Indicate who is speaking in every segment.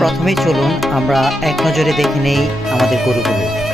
Speaker 1: প্রথমেই চলুন আমরা এক নজরে দেখে নেই আমাদের গরুগুলো।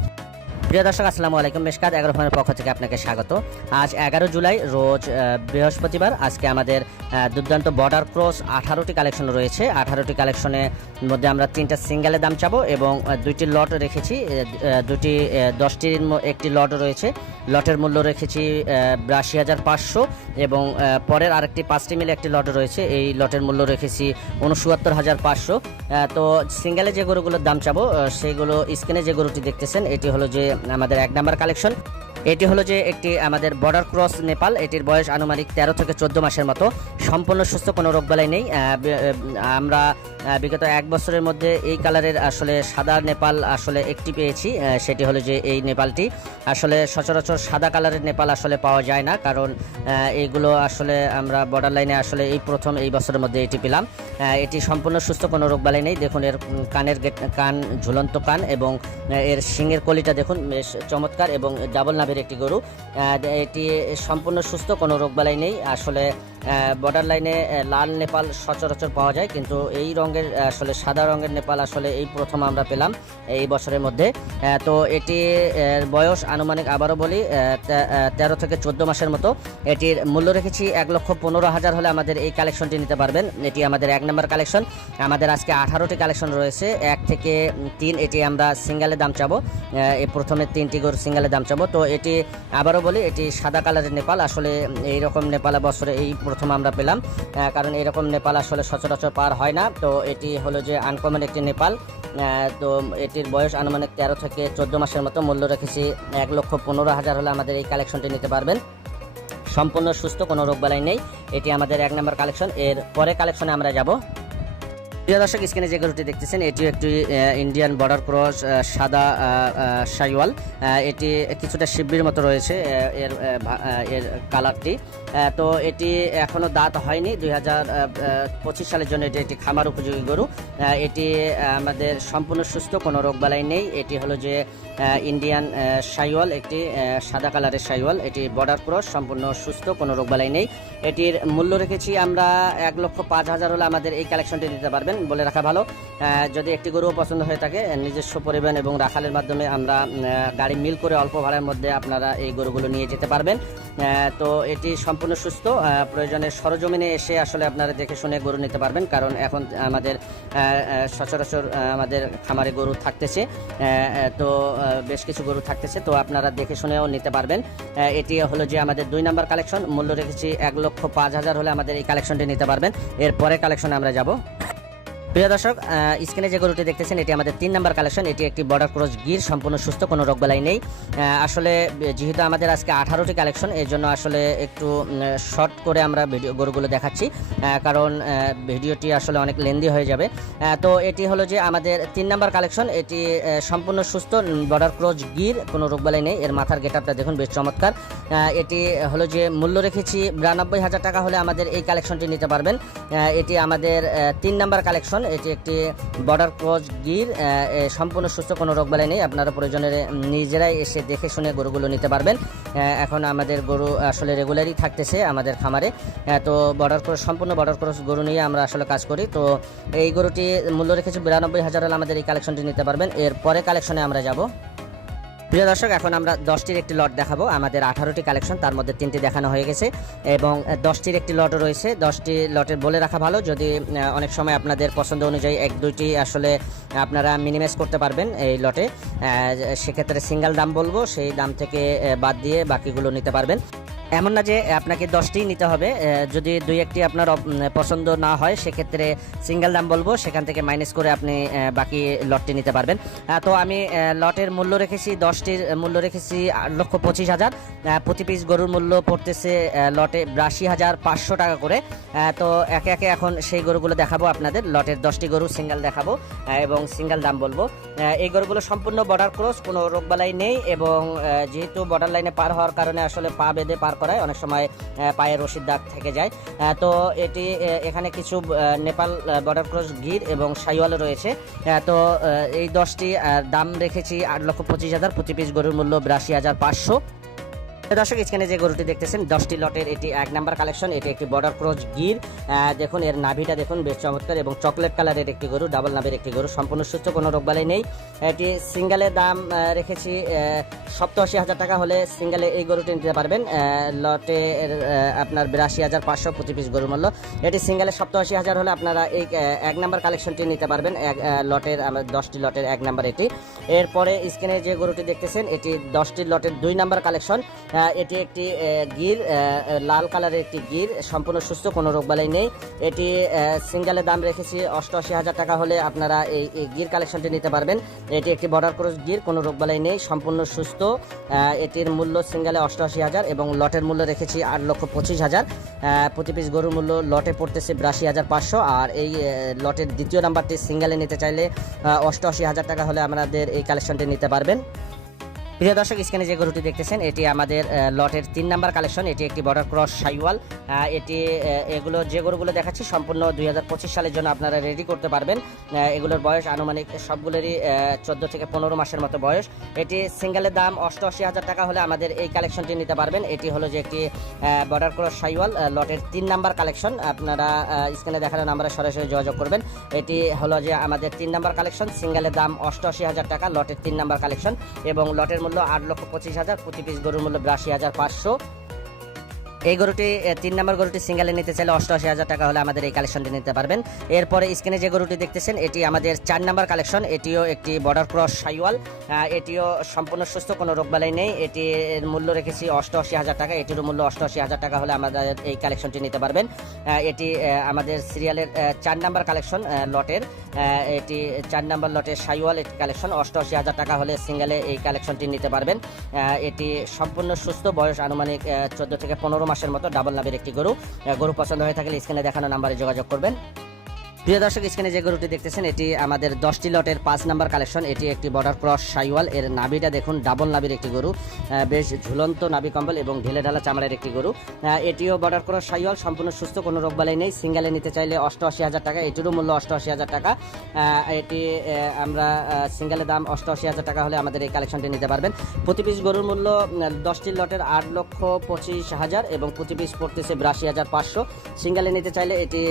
Speaker 2: প্রিয় দর্শক, আসসালামু আলাইকুম মেশকাত এগারো ফার্মের পক্ষ থেকে আপনাকে স্বাগত। আজ এগারো জুলাই, রোজ বৃহস্পতিবার। আজকে আমাদের দুর্দান্ত বর্ডার ক্রস আঠারোটি কালেকশন রয়েছে। আঠারোটি কালেকশনের মধ্যে আমরা তিনটা সিঙ্গেলের দাম চাবো এবং দুইটি লট রেখেছি। দুটি দশটির একটি লট রয়েছে। লটের মূল্য রেখেছি বিরাশি হাজার পাঁচশো এবং পরের আরেকটি পাঁচটি মিলে একটি লট রয়েছে। এই লটের মূল্য রেখেছি উনসত্তর হাজার পাঁচশো। তো সিঙ্গেলে যে গরুগুলোর দাম চাবো সেগুলো, স্ক্রিনে যে গরুটি দেখতেছেন, এটি হলো যে আমাদের এক নাম্বার কালেকশন। এটি হলো যে একটি আমাদের বর্ডার ক্রস নেপাল। এটির বয়স আনুমানিক তেরো থেকে চোদ্দ মাসের মতো। সম্পূর্ণ সুস্থ, কোনো রোগবালাই নেই। আমরা বিগত এক বছরের মধ্যে এই কালারের আসলে সাদা নেপাল আসলে একটি পেয়েছি। সেটি হলো যে এই নেপালটি। আসলে সচরাচর সাদা কালারের নেপাল আসলে পাওয়া যায় না, কারণ এইগুলো আসলে আমরা বর্ডার লাইনে আসলে এই প্রথম এই বছরের মধ্যে এটি পেলাম। এটি সম্পূর্ণ সুস্থ, কোনো রোগবালাই নেই। দেখুন, এর কানের কান ঝুলন্ত কান এবং এর শিঙের কলিটা দেখুন, বেশ চমৎকার এবং ডাবল নাভের একটি গরু। এটি সম্পূর্ণ সুস্থ কোনো রোগবালাই নেই। আসলে বর্ডার লাইনে লাল নেপাল সচরাচর পাওয়া যায়, কিন্তু এই রঙের আসলে সাদা রঙের নেপাল আসলে এই প্রথম আমরা পেলাম, এই বছরের মধ্যে। তো এটি বয়স আনুমানিক আবারও বলি তেরো থেকে চোদ্দ মাসের মতো। এটির মূল্য রেখেছি এক লক্ষ পনেরো হাজার হলে আমাদের এই কালেকশনটি নিতে পারবেন। এটি আমাদের এক নম্বর কালেকশন আমাদের আজকে আঠারোটি কালেকশন রয়েছে। এক থেকে তিন এটি আমরা সিঙ্গেলের দাম চাবো। এই প্রথমে তিনটি গরু সিঙ্গেলের দাম চাবো। তো এটি আবারও বলি, এটি সাদা কালারের নেপাল। আসলে এই রকম নেপাল বছরে এই প্রথম আমরা পেলাম। কারণ এরকম নেপাল আসলে সচরাচর পার হয় না। তো এটি হলো যে আনকমন একটি নেপাল। তো এটির বয়স আনুমানিক তেরো থেকে চোদ্দ মাসের মতো। মূল্য রেখেছি এক লক্ষ পনেরো হাজার হলে আমাদের এই কালেকশনটি নিতে পারবেন। সম্পূর্ণ সুস্থ, কোনো রোগবালাই নেই। এটি আমাদের এক নম্বর কালেকশন এর পরে কালেকশনে আমরা যাব। প্রিয় দর্শক, স্ক্রিনে যে গরুটি দেখতেছেন এটি একটি ইন্ডিয়ান বর্ডার ক্রস সাদা সাইওয়াল। এটি কিছুটা শিবির মতো রয়েছে এর এর কালারটি। তো এটি এখনও দাঁত হয়নি, দুই হাজার পঁচিশ সালের জন্য এটি একটি খামার উপযোগী গরু। এটি আমাদের সম্পূর্ণ সুস্থ, কোনো রোগবালাই নেই। এটি হলো যে ইন্ডিয়ান সাইওয়াল, একটি সাদা কালারের সাইওয়াল। এটি বর্ডার ক্রস সম্পূর্ণ সুস্থ, কোনো রোগবালাই নেই। এটির মূল্য রেখেছি আমরা এক লক্ষ পাঁচ হাজার হলে আমাদের এই কালেকশনটি দিতে পারবেন। বলে রাখা ভালো। যদি একটি গরুও পছন্দ হয়ে থাকে নিজস্ব পরিবহন এবং রাখালের মাধ্যমে আমরা গাড়ি মিল করে অল্প ভাড়ার মধ্যে আপনারা এই গরুগুলো নিয়ে যেতে পারবেন। তো এটি সম্পূর্ণ সুস্থ প্রয়োজনে সরজমিনে এসে আসলে আপনারা দেখে শুনে গরু নিতে পারবেন, কারণ এখন আমাদের সচরাচর আমাদের খামারে গরু থাকতেছে। তো বেশ কিছু গরু থাকতেছে, তো আপনারা দেখে শুনেও নিতে পারবেন। এটি হলো যে আমাদের দুই নাম্বার কালেকশন, মূল্য রেখেছি এক লক্ষ পাঁচ হাজার হলে আমাদের এই কালেকশনটি নিতে পারবেন। এরপরে কালেকশনে আমরা যাব। প্রিয় দর্শক স্ক্রিনে যে গরুটি দেখতেছেন, এটি আমাদের তিন নাম্বার কালেকশন এটি একটি বর্ডার ক্রস গির, সম্পূর্ণ সুস্থ, কোনো রোগবালাই নেই। আসলে, যেহেতু আমাদের আজকে আঠারোটি কালেকশন এর জন্য আসলে একটু শর্ট করে আমরা ভিডিও গরুগুলো দেখাচ্ছি। কারণ ভিডিওটি আসলে অনেক লেন্দি হয়ে যাবে। তো এটি হলো যে আমাদের তিন নাম্বার কালেকশন এটি সম্পূর্ণ সুস্থ বর্ডার ক্রস গির, কোনো রোগবালাই নেই। এর মাথার গেটআপটা দেখুন, বেশ চমৎকার। এটি হলো যে মূল্য রেখেছি বিরানব্বই হাজার টাকা হলে আমাদের এই কালেকশনটি নিতে পারবেন। এটি আমাদের তিন নাম্বার কালেকশন এটি একটি বর্ডার ক্রস গির সম্পূর্ণ সুস্থ, কোনো রোগবালাই নেই। আপনারা প্রয়োজনে নিজেরাই এসে দেখে শুনে গরুগুলো নিতে পারবেন। এখন আমাদের গরু আসলে রেগুলারই থাকতেছে আমাদের খামারে। তো বর্ডার ক্রস সম্পূর্ণ বর্ডার ক্রস গরু নিয়ে আমরা আসলে কাজ করি। তো এই গরুটি মূল্য রেখেছি বিরানব্বই হাজার আমাদের এই কালেকশনটি নিতে পারবেন। এর পরে কালেকশনে আমরা যাব। প্রিয় দর্শক, এখন আমরা দশটির একটি লট দেখাবো। আমাদের আঠারোটি কালেকশন তার মধ্যে তিনটি দেখানো হয়ে গেছে এবং দশটির একটি লটও রয়েছে। দশটি লটের বলে রাখা ভালো, যদি অনেক সময় আপনাদের পছন্দ অনুযায়ী এক, দুইটি আসলে আপনারা মিনিমাইজ করতে পারবেন এই লটে সেক্ষেত্রে সিঙ্গেল দাম বলব, সেই দাম থেকে বাদ দিয়ে বাকিগুলো নিতে পারবেন। এমন না যে আপনাকে দশটিই নিতে হবে যদি দুই একটি আপনার পছন্দ না হয়, সেক্ষেত্রে সিঙ্গেল দাম বলব, সেখান থেকে মাইনাস করে আপনি বাকি লটটি নিতে পারবেন। তো আমি লটের মূল্য রেখেছি, দশটির মূল্য রেখেছি আট লক্ষ পঁচিশ হাজার। প্রতি পিস গরুর মূল্য পড়তেছে লটে বিরাশি হাজার পাঁচশো টাকা করে। তো একে একে এখন সেই গরুগুলো দেখাবো আপনাদের, লটের দশটি গরু সিঙ্গেল দেখাবো এবং সিঙ্গেল দাম বলব। এই গরুগুলো সম্পূর্ণ বর্ডার ক্রস কোনো রোগবালাই নেই, এবং যেহেতু বর্ডার লাইনে পার হওয়ার কারণে আসলে পা বেঁধে পার করায়, অনেক সময় পায়ে রশিদ দাগ থেকে যায়। তো এটি এখানে কিছু নেপাল বর্ডার ক্রস গির এবং সাইওয়াল রয়েছে। তো এই দশটি দাম রেখেছি আট লক্ষ পঁচিশ হাজার, প্রতি পিস গরুর মূল্য বিরাশি হাজার পাঁচশো। দর্শক এখানে যে গরুটি দেখতেছেন, দশটি লটের এটি এক নাম্বার কালেকশন, এটি একটি বর্ডার ক্রস গির। দেখুন, এর নাভিটা দেখুন, বেশ চমৎকার এবং চকলেট কালারের একটি গরু ডাবল নাভের একটি গরু, সম্পূর্ণ সুস্থ কোনো রোগ রোগবালাই নেই। এটি সিঙ্গেলের দাম রেখেছি সপ্তাশি হাজার টাকা হলে সিঙ্গেলে এই গরুটি নিতে পারবেন। লটে আপনার বিরাশি হাজার পাঁচশো প্রতি পিস গরুর মূল্য। এটি সিঙ্গেলে সপ্তাশি হাজার হলে আপনারা এই এক নাম্বার কালেকশনটি নিতে পারবেন। এক লটের দশটি লটের এক নাম্বার এটি। এরপরে স্ক্রিনে যে গরুটি দেখতেছেন, এটি দশটি লটের দুই নাম্বার কালেকশন। এটি একটি গির লাল কালারের একটি গির, সম্পূর্ণ সুস্থ, কোনো রোগবালাই নেই। এটি সিঙ্গেলের দাম রেখেছি অষ্টআশি হাজার টাকা হলে আপনারা এই গির কালেকশনটি নিতে পারবেন। এটি একটি বর্ডার ক্রস গির, কোনো রোগবালাই নেই, সম্পূর্ণ সুস্থ। এটির মূল্য সিঙ্গেলে অষ্টআশি হাজার এবং লটের মূল্য রেখেছি আট লক্ষ পঁচিশ হাজার। প্রতি পিস গরুর মূল্য লটে পড়তেছে বিরাশি হাজার পাঁচশো আর এই লটের দ্বিতীয় নাম্বারটি সিঙ্গেলে নিতে চাইলে অষ্টআশি হাজার টাকা হলে আমাদের এই কালেকশনটি নিতে পারবেন। প্রিয় দর্শক, স্ক্রিনে যে গরুটি দেখতেছেন, এটি আমাদের লটের তিন নাম্বার কালেকশন। এটি একটি বর্ডার ক্রস সাইওয়াল। এটি এগুলো যে গরুগুলো দেখাচ্ছি, সম্পূর্ণ দুই হাজার পঁচিশ সালের জন্য আপনারা রেডি করতে পারবেন। এগুলোর বয়স আনুমানিক সবগুলোরই চোদ্দ থেকে পনেরো মাসের মতো বয়স। এটি সিঙ্গেলের দাম অষ্টআশি হাজার টাকা হলে আমাদের এই কালেকশনটি নিতে পারবেন। এটি হলো যে একটি বর্ডার ক্রস সাইওয়াল লটের তিন নাম্বার কালেকশন। আপনারা স্ক্রিনে দেখানো নাম্বারে সরাসরি যোগাযোগ করবেন। এটি হলো যে আমাদের তিন নাম্বার কালেকশন সিঙ্গেলের দাম অষ্টআশি হাজার টাকা, লটের তিন নাম্বার কালেকশন। এবং লটের মূল্য আট লক্ষ পঁচিশ হাজার প্রতি পিস গরুর মূল্য বিরাশি হাজার পাঁচশো। এই গরুটি তিন নম্বর গরুটি সিঙ্গেলে নিতে চাইলে অষ্টআশি হাজার টাকা হলে আমাদের এই কালেকশনটি নিতে পারবেন। এরপরে স্ক্রিনে যে গরুটি দেখতেছেন, এটি আমাদের চার নম্বর কালেকশন এটিও একটি বর্ডার ক্রস সাইওয়াল। এটিও সম্পূর্ণ সুস্থ, কোনো রোগবালাই নেই। এটি মূল্য রেখেছি অষ্টআশি হাজার টাকা। এটিরও মূল্য অষ্টআশি হাজার টাকা হলে আমাদের এই কালেকশনটি নিতে পারবেন। এটি আমাদের সিরিয়ালের চার নাম্বার কালেকশন লটের। এটি চার নাম্বার লটের সাইওয়াল একটি কালেকশন অষ্টআশি হাজার টাকা হলে সিঙ্গেলে এই কালেকশনটি নিতে পারবেন। এটি সম্পূর্ণ সুস্থ, বয়স আনুমানিক চোদ্দ থেকে পনেরো মাসের মতো ডাবল নাভের একটি গরু। গরু পছন্দ হয়ে থাকলে স্ক্রিনে দেখানো নাম্বারে যোগাযোগ করবেন। প্রিয় দর্শক, স্ক্রিনে যে গরুটি দেখতেছেন, এটি আমাদের দশটি লটের পাঁচ নাম্বার কালেকশন। এটি একটি বর্ডার ক্রস সাইওয়াল। এর নাভিটা দেখুন, ডাবল নাভির একটি গরু বেশ ঝুলন্ত নাভি কম্বল এবং ঢেলে ঢালা চামড়ার একটি গরু। এটিও বর্ডার ক্রস সাইওয়াল, সম্পূর্ণ সুস্থ, কোনো রোগবালাই নেই। সিঙ্গেলে নিতে চাইলে অষ্টআশি হাজার টাকা, এটিরও মূল্য অষ্টআশি হাজার টাকা। এটি আমরা সিঙ্গেলের দাম অষ্টআশি হাজার টাকা হলে আমাদের এই কালেকশনটি নিতে পারবেন। প্রতি পিস গরুর মূল্য দশটি লটের আট লক্ষ পঁচিশ হাজার এবং প্রতি পিস পড়তেছে বিরাশি হাজার পাঁচশো। সিঙ্গেলে নিতে চাইলে এটি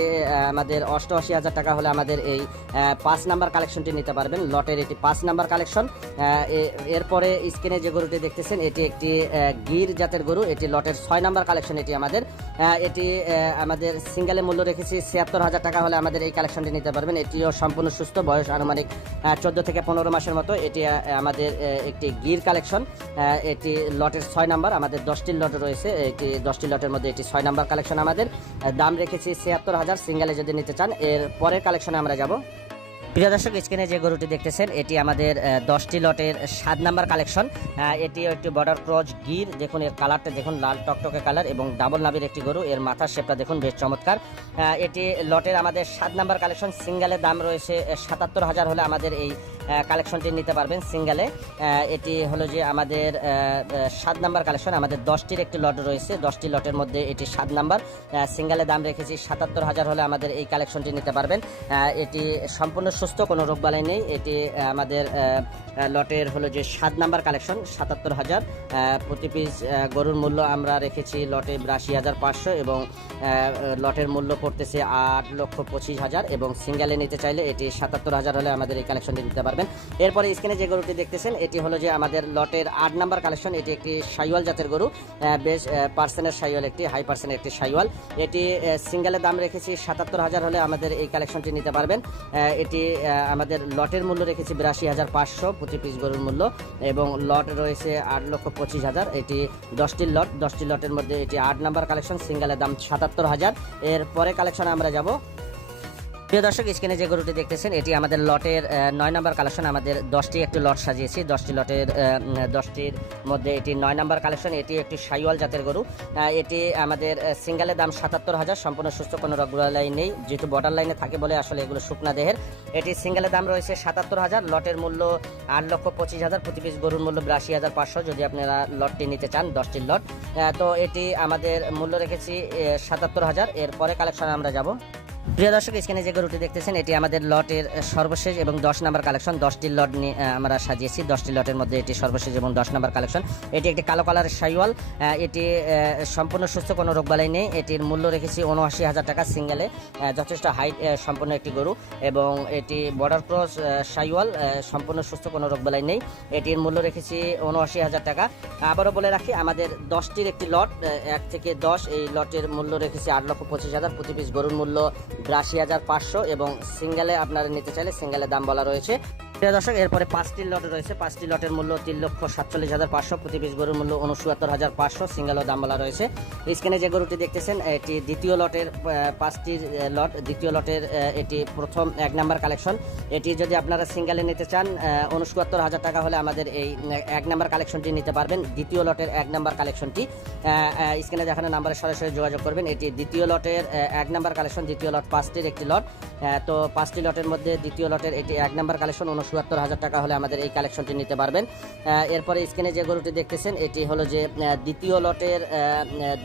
Speaker 2: আমাদের অষ্টআশি হাজার টাকা হলে আমাদের এই পাঁচ নাম্বার কালেকশনটি নিতে পারবেন। লটের এটি পাঁচ নাম্বার কালেকশন। এরপরে স্ক্রিনে যে গরুটি দেখতেছেন, এটি একটি গির জাতের গরু। এটি লটের ছয় নাম্বার কালেকশন এটি আমাদের। এটি আমাদের সিঙ্গেলে মূল্য রেখেছি ছিয়াত্তর হাজার টাকা হলে আমাদের এই কালেকশনটি নিতে পারবেন। এটিও সম্পূর্ণ সুস্থ, বয়স আনুমানিক চোদ্দ থেকে পনেরো মাসের মতো। এটি আমাদের একটি গির কালেকশন। এটি লটের ছয় নাম্বার, আমাদের দশটি লট রয়েছে। এটি দশটি লটের মধ্যে এটি ছয় নাম্বার কালেকশন আমাদের। দাম রেখেছি ছিয়াত্তর হাজার। সিঙ্গেলে যদি নিতে চান, এর পরের কালেকশনে আমরা যাব। প্রিয় দর্শক, স্ক্রিনে যে গরুটি দেখতেছেন, এটি আমাদের দশটি লটের সাত নাম্বার কালেকশন। এটি একটি বর্ডার ক্রস গির। দেখুন, এর কালারটা দেখুন, লাল টকটকে কালার এবং ডাবল নাবির একটি গরু। এর মাথার শেপটা দেখুন, বেশ চমৎকার। এটি লটের আমাদের সাত নাম্বার কালেকশন। সিঙ্গেলের দাম রয়েছে সাতাত্তর হাজার হলে আমাদের এই কালেকশনটি নিতে পারবেন সিঙ্গেলে এটি হলো যে আমাদের সাত নাম্বার কালেকশন আমাদের দশটির একটি লট রয়েছে। দশটি লটের মধ্যে এটি সাত নাম্বার। সিঙ্গেলে দাম রেখেছি সাতাত্তর হাজার হলে আমাদের এই কালেকশনটি নিতে পারবেন। এটি সম্পূর্ণ সুস্থ, কোনো রোগবালাই নেই। এটি আমাদের লটের হলো যে সাত নাম্বার কালেকশন সাতাত্তর হাজার। প্রতি পিস গরুর মূল্য আমরা রেখেছি লটে বিরাশি হাজার পাঁচশো এবং লটের মূল্য পড়তেছে আট লক্ষ পঁচিশ হাজার এবং সিঙ্গেলে নিতে চাইলে এটি সাতাত্তর হাজার হলে আমাদের এই কালেকশনটি নিতে পারবেন। পারবেন। এরপরে স্ক্রিনে যে গরুটি দেখতেছেন, এটি হলো যে আমাদের লটের আট নাম্বার কালেকশন। এটি একটি সাইওয়াল জাতের গরু। বেশ পার্সেন্টের সাইওয়াল একটি, হাই পার্সেন্টের একটি সাইওয়াল। এটি সিঙ্গেলের দাম রেখেছি সাতাত্তর হাজার হলে আমাদের এই কালেকশনটি নিতে পারবেন। এটি আমাদের লটের মূল্য রেখেছি বিরাশি হাজার পাঁচশো, প্রতি পিস গরুর মূল্য। এবং লট রয়েছে আট লক্ষ পঁচিশ হাজার। এটি দশটি লট, দশটি লটের মধ্যে এটি আট নাম্বার কালেকশন সিঙ্গেলের দাম সাতাত্তর হাজার। এর পরে কালেকশনে আমরা যাব প্রিয় দর্শক, স্ক্রিনে যে গরুটি দেখতেছেন, এটি আমাদের লটের নয় নম্বর কালেকশন। আমাদের দশটি একটি লট সাজিয়েছি। দশটি লটের দশটির মধ্যে এটি নয় নম্বর কালেকশন। এটি একটি সাইওয়াল জাতের গরু। এটি আমাদের সিঙ্গেলের দাম সাতাত্তর হাজার। সম্পূর্ণ সুস্থ, কোনো রোগলাই নেই। যেহেতু বর্ডার লাইনে থাকে বলে আসলে এগুলো শুকনা দেহের। এটি সিঙ্গেলের দাম রয়েছে সাতাত্তর হাজার। লটের মূল্য আট লক্ষ পঁচিশ হাজার। প্রতি পিস গরুর মূল্য বিরাশি হাজার পাঁচশো। যদি আপনারা লটটি নিতে চান, দশটির লট। তো এটি আমাদের মূল্য রেখেছি সাতাত্তর হাজার। এর পরে কালেকশনে আমরা যাব। প্রিয় দর্শক স্ক্রিনে যে গরুটি দেখতেছেন এটি আমাদের লটের সর্বশেষ এবং দশ নম্বর কালেকশন। দশটি লট নিয়ে আমরা সাজিয়েছি। দশটি লটের মধ্যে এটি সর্বশেষ এবং দশ নম্বর কালেকশন। এটি একটি কালো কালারের সাইওয়াল। আহ, এটি সম্পূর্ণ সুস্থ কোনো রোগবালাই নেই। এটির মূল্য রেখেছি উনআশি হাজার টাকা সিঙ্গেলে। যথেষ্ট হাইট সম্পূর্ণ একটি গরু এবং এটি বর্ডার ক্রস সাইওয়াল সম্পূর্ণ সুস্থ কোনো রোগবালাই নেই। এটির মূল্য রেখেছি উনআশি হাজার টাকা। আবারও বলে রাখি আমাদের দশটির একটি লট এক থেকে দশ এই লটের মূল্য রেখেছি আট লক্ষ পঁচিশ হাজার। প্রতি পিস গরুর মূল্য বিরাশি হাজার পাঁচশো এবং সিঙ্গেলে আপনারা নিতে চাইলে সিঙ্গেলের দাম বলা রয়েছে। প্রিয় দর্শক, এরপরে পাঁচটি লট রয়েছে। পাঁচটি লটের মূল্য তিন লক্ষ সাতচল্লিশ হাজার পাঁচশো প্রতি পিস গরুর মূল্য উনসত্তর হাজার পাঁচশো সিঙ্গেলও দাম বলা রয়েছে। স্ক্রিনে যে গরুটি দেখতেছেন, এটি দ্বিতীয় লটের পাঁচটি লট, দ্বিতীয় লটের এটি প্রথম এক নাম্বার কালেকশন। এটি যদি আপনারা সিঙ্গেলে নিতে চান উনসত্তর হাজার টাকা হলে আমাদের এই এক নাম্বার কালেকশনটি নিতে পারবেন। দ্বিতীয় লটের এক নাম্বার কালেকশনটি স্ক্রিনে দেখানো নাম্বারে সরাসরি যোগাযোগ করবেন। এটি দ্বিতীয় লটের এক নাম্বার কালেকশন, দ্বিতীয় লট পাঁচটির একটি লট। তো পাঁচটি লটের মধ্যে দ্বিতীয় লটের এটি এক নাম্বার কালেকশন উনসত্তর হাজার টাকা হলে আমাদের এই কালেকশনটি নিতে পারবেন। এরপরে স্ক্রিনে যে গরুটি দেখতেছেন, এটি হলো যে দ্বিতীয় লটের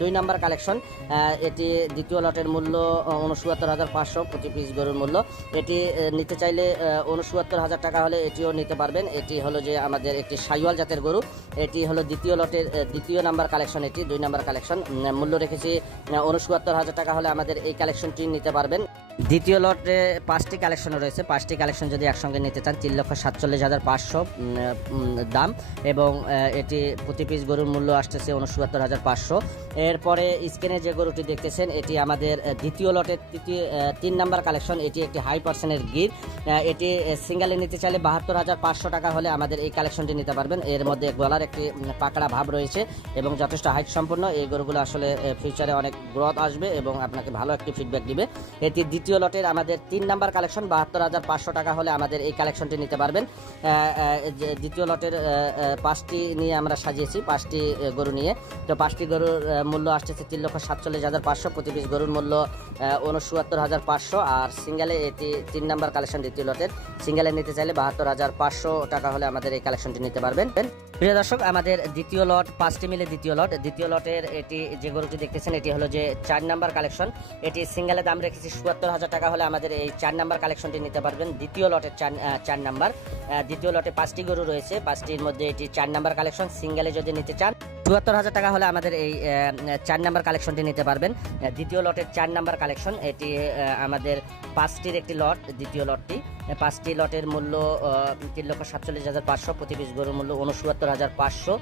Speaker 2: দুই নাম্বার কালেকশন এটি দ্বিতীয় লটের মূল্য উনসত্তর হাজার পাঁচশো প্রতি পিস গরুর মূল্য। এটি নিতে চাইলে উনসত্তর হাজার টাকা হলে এটিও নিতে পারবেন। এটি হলো যে, আমাদের একটি সাইওয়াল জাতের গরু। এটি হলো দ্বিতীয় লটের দ্বিতীয় নাম্বার কালেকশন এটি, দুই নাম্বার কালেকশন মূল্য রেখেছি উনসত্তর হাজার টাকা হলে আমাদের এই কালেকশনটি নিতে পারবেন। দ্বিতীয় লটে পাঁচটি কালেকশন রয়েছে। পাঁচটি কালেকশন যদি একসঙ্গে নিতে চান, তিন লক্ষ সাতচল্লিশ হাজার পাঁচশো দাম এবং এটি প্রতি পিস গরুর মূল্য আসতেছে উনসত্তর হাজার পাঁচশো। এরপরে স্ক্রিনে যে গরুটি দেখতেছেন, এটি আমাদের দ্বিতীয় লটের তৃতীয় তিন নাম্বার কালেকশন। এটি একটি হাই পার্সেন্টের গির। এটি সিঙ্গেলে নিতে চাইলে বাহাত্তর হাজার পাঁচশো টাকা হলে আমাদের এই কালেকশনটি নিতে পারবেন। এর মধ্যে গলার একটি পাকড়া ভাব রয়েছে এবং যথেষ্ট হাইট সম্পন্ন। এই গরুগুলো আসলে ফিউচারে অনেক গ্রোথ আসবে এবং আপনাকে ভালো একটি ফিডব্যাক দিবে। এটি দ্বিতীয় লটের আমাদের তিন নাম্বার কালেকশন, বাহাত্তর হাজার পাঁচশো টাকা হলে আমাদের এই কালেকশনটি নিতে পারবেন। দ্বিতীয় লটের পাঁচটি নিয়ে আমরা সাজিয়েছি, পাঁচটি গরু নিয়ে। তো পাঁচটি গরুর মূল্য আসতেছে তিন লক্ষ সাতচল্লিশ হাজার পাঁচশো প্রতি পিস গরুর মূল্য উনসত্তর হাজার পাঁচশো। আর সিঙ্গেলে এটি তিন নাম্বার কালেকশন দ্বিতীয় লটের। সিঙ্গেলে নিতে চাইলে বাহাত্তর হাজার পাঁচশো টাকা হলে আমাদের এই কালেকশনটি নিতে পারবেন। প্রিয় দর্শক, আমাদের দ্বিতীয় লট, পাঁচটি মিলে দ্বিতীয় লট। দ্বিতীয় লটের এটি যে গরুটি দেখতেছেন, এটি হলো যে চার নাম্বার কালেকশন। এটি সিঙ্গেলে দাম রেখেছি চুয়াত্তর হাজার টাকা হলে আমাদের এই চার নাম্বার কালেকশনটি নিতে পারবেন। দ্বিতীয় লটের চার চার নাম্বার। দ্বিতীয় লটে পাঁচটি গরু রয়েছে। পাঁচটির মধ্যে এটি চার নাম্বার কালেকশন। সিঙ্গেলে যদি নিতে চান চুয়াত্তর হাজার টাকা হলে আমাদের এই চার নাম্বার কালেকশনটি নিতে পারবেন। দ্বিতীয় লটের চার নাম্বার কালেকশন, এটি আমাদের পাঁচটির একটি লট, দ্বিতীয় লটটি। পাঁচটি লটের মূল্য তিন লক্ষ সাতচল্লিশ হাজার পাঁচশো প্রতি পিস গরুর মূল্য উনসত্তর হাজার পাঁচশো।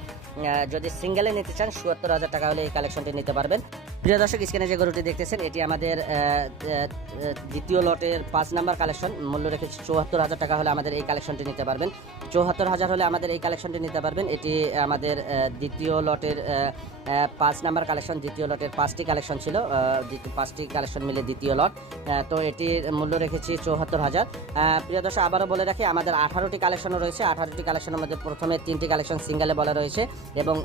Speaker 2: যদি সিঙ্গেলে নিতে চান সুয়াত্তর হাজার টাকা হলে এই কালেকশনটি নিতে পারবেন। প্রিয় দর্শক, স্ক্রিনে যে গরুটি দেখতেছেন, এটি আমাদের দ্বিতীয় লটের পাঁচ নাম্বার কালেকশন। মূল্য রেখেছি চৌহাত্তর হাজার টাকা হলে আমাদের এই কালেকশনটি নিতে পারবেন। চৌহাত্তর হাজার হলে আমাদের এই কালেকশনটি নিতে পারবেন। এটি আমাদের দ্বিতীয় লটের পাঁচ নাম্বার কালেকশন, দ্বিতীয় লটের পাঁচটি কালেকশন ছিল পাঁচটি কালেকশন মিলে দ্বিতীয় লট। তো এটির মূল্য রেখেছি চৌহাত্তর হাজার। প্রিয় দর্শক, আবারও বলে রাখি, আমাদের আঠারোটি কালেকশনও রয়েছে। আঠারোটি কালেকশনের মধ্যে প্রথমে তিনটি কালেকশন সিঙ্গেলে বলা রয়েছে এবং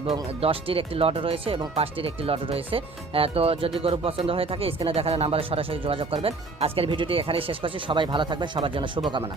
Speaker 2: এবং দশটির একটি লট রয়েছে এবং পাঁচটির একটি লট রয়েছে। আহ, তো যদি গরু পছন্দ হয়ে থাকে স্ক্রিনে দেখানো নাম্বারে সরাসরি যোগাযোগ করবেন। আজকের ভিডিওটি এখানেই শেষ করছি। সবাই ভালো থাকবেন। সবার জন্য শুভকামনা।